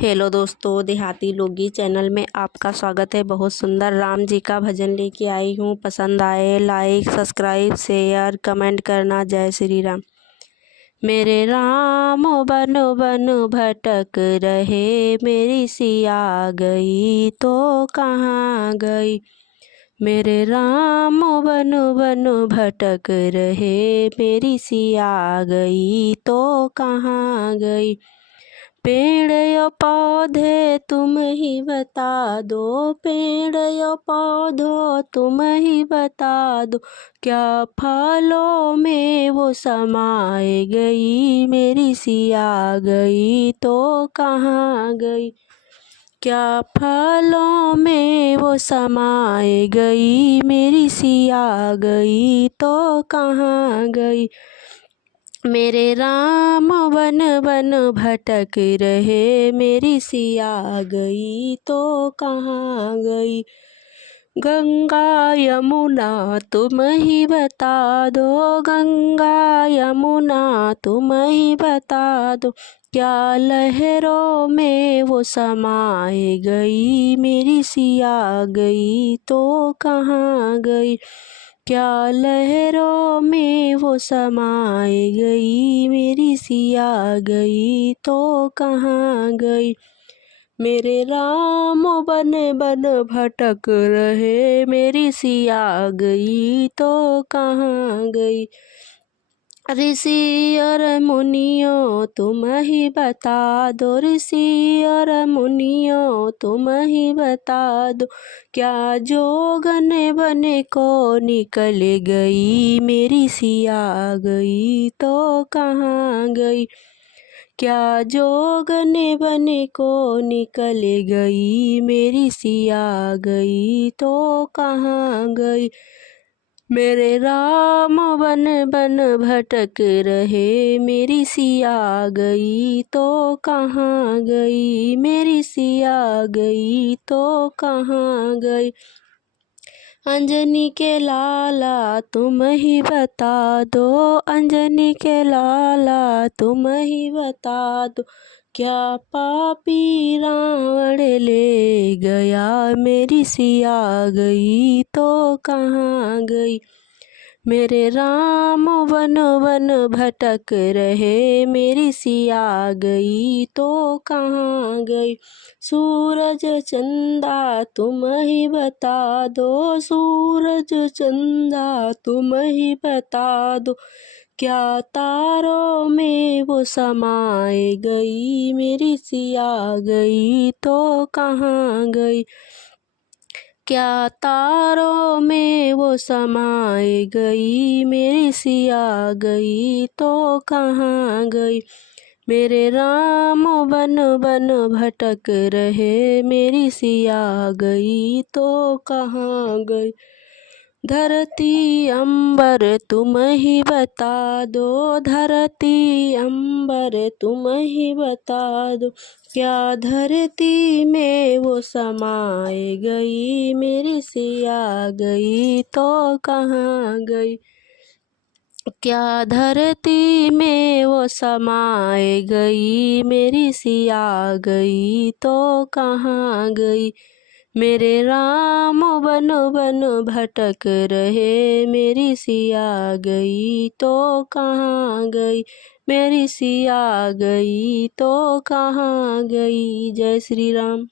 Hello दोस्तों, देहाती लोकगीत चैनल में आपका स्वागत है। बहुत सुंदर राम जी का भजन लेके आई हूँ। पसंद आए लाइक सब्सक्राइब शेयर कमेंट करना। जय श्री राम। मेरे राम बनो बनो भटक रहे, मेरी सिया गई तो कहाँ गई। मेरे राम बनो बनो भटक रहे, मेरी सिया गई तो कहाँ गई। पेड़ या पौधे तुम ही बता दो, पेड़ या पौधो तुम ही बता दो, क्या फलों में वो समाए गई, मेरी सिया गई तो कहाँ गई। क्या फलों में वो समाए गई, मेरी सिया गई तो कहाँ गई। मेरे राम वन वन भटक रहे, मेरी सिया गई तो कहाँ गई। गंगा यमुना तुम ही बता दो, गंगा यमुना तुम ही बता दो, क्या लहरों में वो समाए गई, मेरी सिया गई तो कहाँ गई। क्या लहरों में वो समाए गई, मेरी सिया गई तो कहाँ गई। मेरे राम बन बन भटक रहे, मेरी सिया गई तो कहाँ गई। ऋषि और मुनियों तुम ही बता दो, ऋषि और मुनियों तुम ही बता दो, क्या जोगन बने को निकल गई, मेरी सिया गई तो कहाँ गई। क्या जोगन बने को निकल गई, मेरी सिया गई तो कहाँ गई। मेरे राम बन बन भटक रहे, मेरी सिया गई तो कहाँ गई, मेरी सिया गई तो कहाँ गई। अंजनी के लाला तुम ही बता दो, अंजनी के लाला तुम ही बता दो, क्या पापी रावण ले गया, मेरी सिया गई तो कहाँ गई। मेरे राम वन वन भटक रहे, मेरी सिया गई तो कहाँ गई। सूरज चंदा तुम ही बता दो, सूरज चंदा तुम ही बता दो, क्या तारों में वो समाए गई, मेरी सिया गई तो कहाँ गई। क्या तारों में वो समाए गई, मेरी सिया गई तो कहाँ गई। मेरे राम बन बन भटक रहे, मेरी सिया गई तो कहाँ गई। धरती अंबर तुम ही बता दो, धरती अंबर तुम ही बता दो, क्या धरती में वो समाए गई, मेरी सिया गई तो कहाँ गई। क्या धरती में वो समाए गई, मेरी सिया गई तो कहाँ गई। मेरे राम बन बन भटक रहे, मेरी सिया गई तो कहाँ गई, मेरी सिया गई तो कहाँ गई। जय श्री राम।